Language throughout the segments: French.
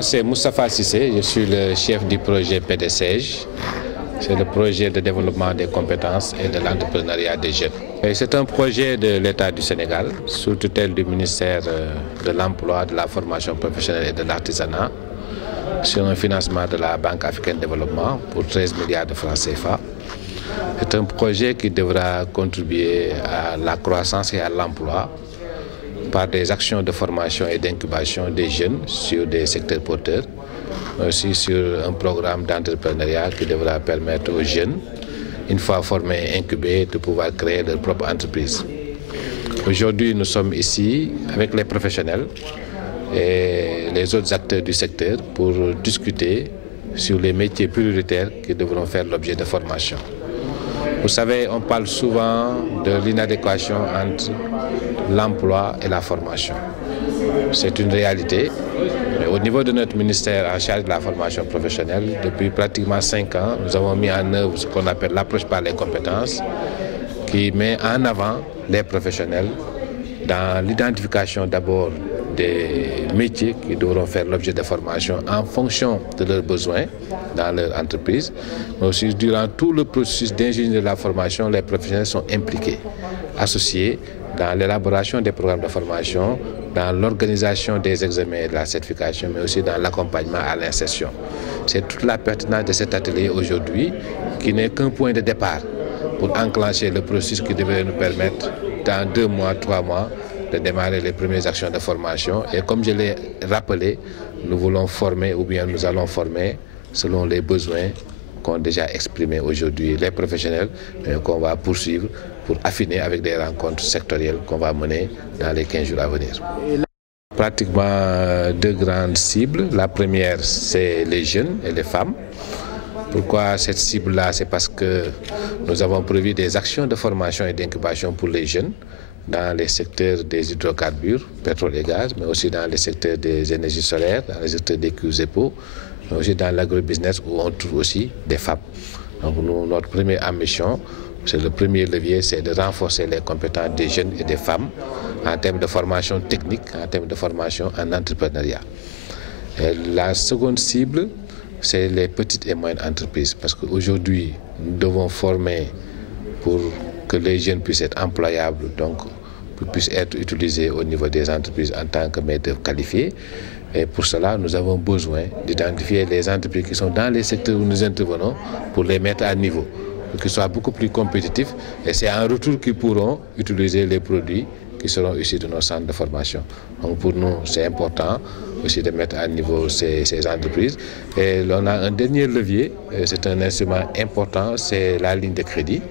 Moi, c'est Moustapha Sissé, je suis le chef du projet PDCEJ. C'est le projet de développement des compétences et de l'entrepreneuriat des jeunes. C'est un projet de l'État du Sénégal, sous tutelle du ministère de l'Emploi, de la formation professionnelle et de l'artisanat, sur un financement de la Banque africaine de développement pour 13 milliards de francs CFA. C'est un projet qui devra contribuer à la croissance et à l'emploi par des actions de formation et d'incubation des jeunes sur des secteurs porteurs, mais aussi sur un programme d'entrepreneuriat qui devra permettre aux jeunes, une fois formés et incubés, de pouvoir créer leur propre entreprise. Aujourd'hui, nous sommes ici avec les professionnels et les autres acteurs du secteur pour discuter sur les métiers prioritaires qui devront faire l'objet de formation. Vous savez, on parle souvent de l'inadéquation entre l'emploi et la formation. C'est une réalité. Mais au niveau de notre ministère en charge de la formation professionnelle, depuis pratiquement 5 ans, nous avons mis en œuvre ce qu'on appelle l'approche par les compétences, qui met en avant les professionnels dans l'identification d'abord des métiers qui devront faire l'objet de formation en fonction de leurs besoins dans leur entreprise. Mais aussi durant tout le processus d'ingénierie de la formation, les professionnels sont impliqués, associés dans l'élaboration des programmes de formation, dans l'organisation des examens et de la certification, mais aussi dans l'accompagnement à l'insertion. C'est toute la pertinence de cet atelier aujourd'hui qui n'est qu'un point de départ pour enclencher le processus qui devrait nous permettre, dans 2 mois, 3 mois, de démarrer les premières actions de formation. Et comme je l'ai rappelé, nous voulons former ou bien nous allons former selon les besoins qu'ont déjà exprimés aujourd'hui les professionnels, qu'on va poursuivre pour affiner avec des rencontres sectorielles qu'on va mener dans les 15 jours à venir. Pratiquement 2 grandes cibles. La première, c'est les jeunes et les femmes. Pourquoi cette cible-là? C'est parce que nous avons prévu des actions de formation et d'incubation pour les jeunes dans les secteurs des hydrocarbures, pétrole et gaz, mais aussi dans les secteurs des énergies solaires, dans les secteurs des cuivres et peaux, mais aussi dans l'agrobusiness où on trouve aussi des femmes. Donc nous, notre première ambition, c'est le premier levier, c'est de renforcer les compétences des jeunes et des femmes en termes de formation technique, en termes de formation en entrepreneuriat. Et la seconde cible, c'est les petites et moyennes entreprises, parce qu'aujourd'hui, nous devons former pour que les jeunes puissent être employables, donc puissent être utilisés au niveau des entreprises en tant que main-d'œuvre qualifiée. Et pour cela, nous avons besoin d'identifier les entreprises qui sont dans les secteurs où nous intervenons pour les mettre à niveau, pour qu'ils soient beaucoup plus compétitifs. Et c'est en retour qu'ils pourront utiliser les produits qui seront issus de nos centres de formation. Donc pour nous, c'est important aussi de mettre à niveau ces entreprises. Et on a un dernier levier, c'est un instrument important, c'est la ligne de crédit.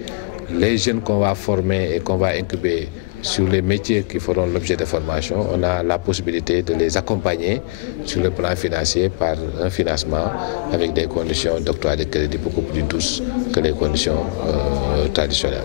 Les jeunes qu'on va former et qu'on va incuber sur les métiers qui feront l'objet de formation, on a la possibilité de les accompagner sur le plan financier par un financement avec des conditions d'octroi de crédit beaucoup plus douces que les conditions traditionnelles.